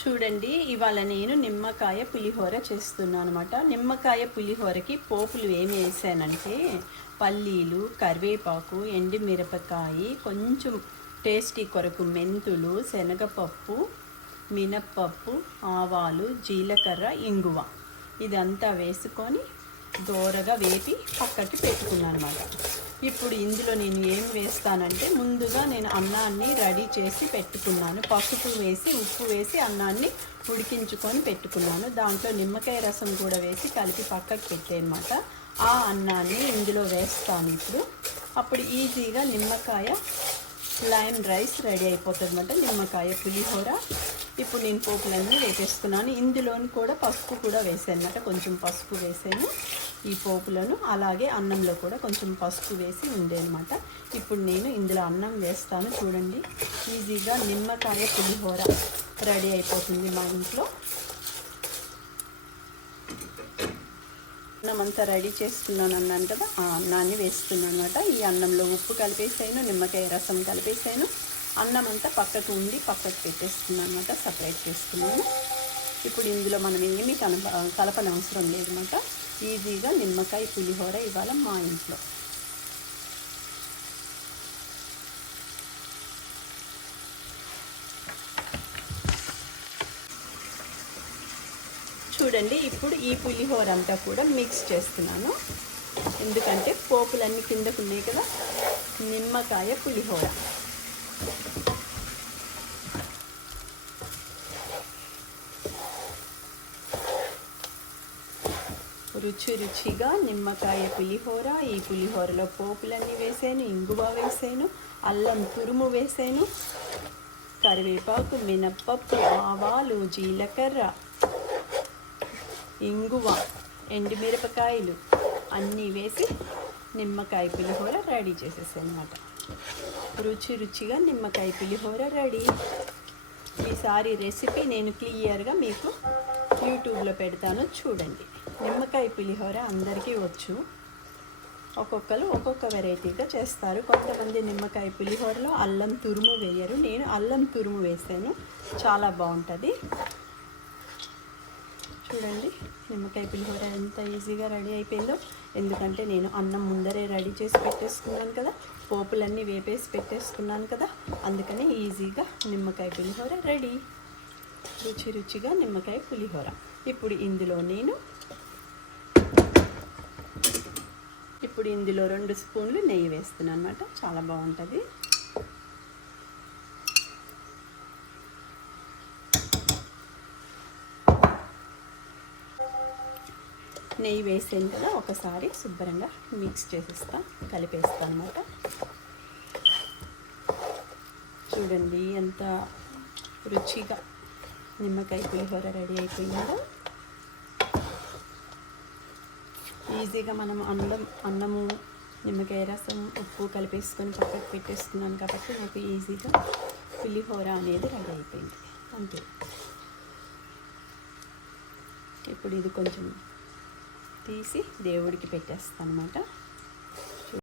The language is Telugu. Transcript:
చూడండి, ఇవాళ నేను నిమ్మకాయ పులిహోర చేస్తున్నాను అనమాట. నిమ్మకాయ పులిహోరకి పోపులు ఏమి వేసానంటే పల్లీలు, కరివేపాకు, ఎండుమిరపకాయ, కొంచెం టేస్టీ కొరకు మెంతులు, శనగపప్పు, మినప్పప్పు, ఆవాలు, జీలకర్ర, ఇంగువ ఇదంతా వేసుకొని దోరగా వేపి పక్కకి పెట్టుకున్నాను అనమాట. ఇప్పుడు ఇందులో నేను ఏం వేస్తానంటే ముందుగా నేను అన్నాన్ని రెడీ చేసి పెట్టుకున్నాను. పసుపు వేసి ఉప్పు వేసి అన్నాన్ని ఉడికించుకొని పెట్టుకున్నాను. దాంట్లో నిమ్మకాయ రసం కూడా వేసి కలిపి పక్కకి పెట్టేయనమాట. ఆ అన్నాన్ని ఇందులో వేస్తాను ఇప్పుడు. అప్పుడు ఈజీగా నిమ్మకాయ లైమ్ రైస్ రెడీ అయిపోతుంది అనమాట, నిమ్మకాయ పులిహోర. ఇప్పుడు నేను పోపులన్నీ వేసేసుకున్నాను. ఇందులోని కూడా పసుపు కూడా వేసాను అనమాట, కొంచెం పసుపు వేసాను ఈ పోపులను. అలాగే అన్నంలో కూడా కొంచెం పసుపు వేసి ఉండే అనమాట. ఇప్పుడు నేను ఇందులో అన్నం వేస్తాను. చూడండి, ఈజీగా నిమ్మకాయ పులిహోర రెడీ అయిపోతుంది మా ఇంట్లో. అన్నం అంతా రెడీ చేసుకున్నాను అన్నాను కదా, ఆ అన్నాన్ని వేస్తున్నాను అనమాట. ఈ అన్నంలో ఉప్పు కలిపేసాను, నిమ్మకాయ రసం కలిపేసాను. అన్నం అంతా పక్కకు ఉండి పక్కకు పెట్టేస్తున్నాను అనమాట, సపరేట్ చేసుకున్నాను. ఇప్పుడు ఇందులో మనం ఏమీ కలపనవసరం లేదన్నమాట. ఈజీగా నిమ్మకాయ పులిహోర ఇవాళ మా ఇంట్లో. చూడండి, ఇప్పుడు ఈ పులిహోర అంతా కూడా మిక్స్ చేస్తున్నాను. ఎందుకంటే పోపులన్నీ కిందకు ఉన్నాయి కదా. నిమ్మకాయ పులిహోర రుచిగా నిమ్మకాయ పులిహోర. ఈ పులిహోరలో పోపులన్నీ వేసాను, ఇంగువ వేసాను, అల్లం తురుము వేసాను, కరివేపాకు, మినప్పప్పు, ఆవాలు, జీలకర్ర, ఇంగువ, ఎండుమిరపకాయలు అన్నీ వేసి నిమ్మకాయ పులిహోర రెడీ చేసేసాను అనమాట. రుచిగా నిమ్మకాయ పులిహోర రెడీ. ఈసారి రెసిపీ నేను క్లియర్గా మీకు యూట్యూబ్లో పెడతాను, చూడండి. నిమ్మకాయ పులిహోర అందరికీ వచ్చు. ఒక్కొక్కరు ఒక్కొక్క వెరైటీగా చేస్తారు. కొంతమంది నిమ్మకాయ పులిహోరలో అల్లం తురుము వేయరు. నేను అల్లం తురుము వేసాను, చాలా బాగుంటుంది. చూడండి, నిమ్మకాయ పులిహోర ఎంత ఈజీగా రెడీ అయిపోయిందో. ఎందుకంటే నేను అన్నం ముందరే రెడీ చేసి పెట్టేసుకున్నాను కదా, పోపులన్నీ వేపేసి పెట్టేసుకున్నాను కదా, అందుకని ఈజీగా నిమ్మకాయ పులిహోర రెడీ. రుచిగా నిమ్మకాయ పులిహోర. ఇప్పుడు ఇందులో 2 స్పూన్లు నెయ్యి వేస్తున్నాను అన్నమాట, చాలా బాగుంటుంది. నెయ్యి వేసాను కదా, ఒకసారి శుభ్రంగా మిక్స్ చేసేస్తాను, కలిపేస్తాను అన్నమాట. చూడండి ఎంత రుచిగా నిమ్మకాయ పులిహోర రెడీ అయిపోయిందో. ఈజీగా మనం అన్నము, నిమ్మకాయ రసం, ఉప్పు కలిపేసుకొని పక్కకు పెట్టేసుకున్నాను కాబట్టి నాకు ఈజీగా పులిహోర అనేది రెడీ అయిపోయింది, అంతే. ఇప్పుడు ఇది కొంచెం తీసి దేవుడికి పెట్టేస్తాను అన్నమాట.